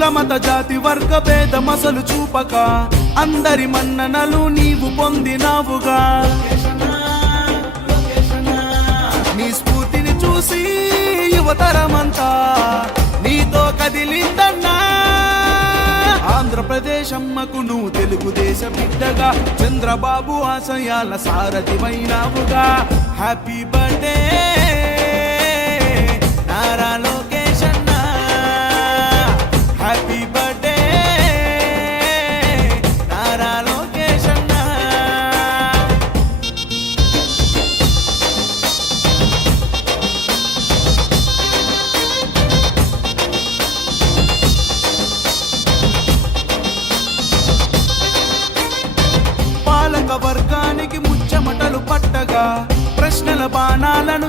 కులమత జాతి వర్గ భేదమసలు చూపక అందరి మన్ననలు నీవు పొందినావుగా. నీ స్ఫూర్తిని చూసి యువతరమంతా నీతో కదిలిందన్నా. ఆంధ్రప్రదేశ్ అమ్మకు నువ్వు తెలుగుదేశ బిడ్డగా చంద్రబాబు ఆశయాల సారథివైనావుగా. హ్యాపీ బర్త్డే నారా లోకేష్ అన్న, హ్యాపీ బర్త్డే నారా లోకేష్ అన్న. పాలక వర్గానికి ముచ్చమటలు పట్టగా ప్రశ్నల బాణాలను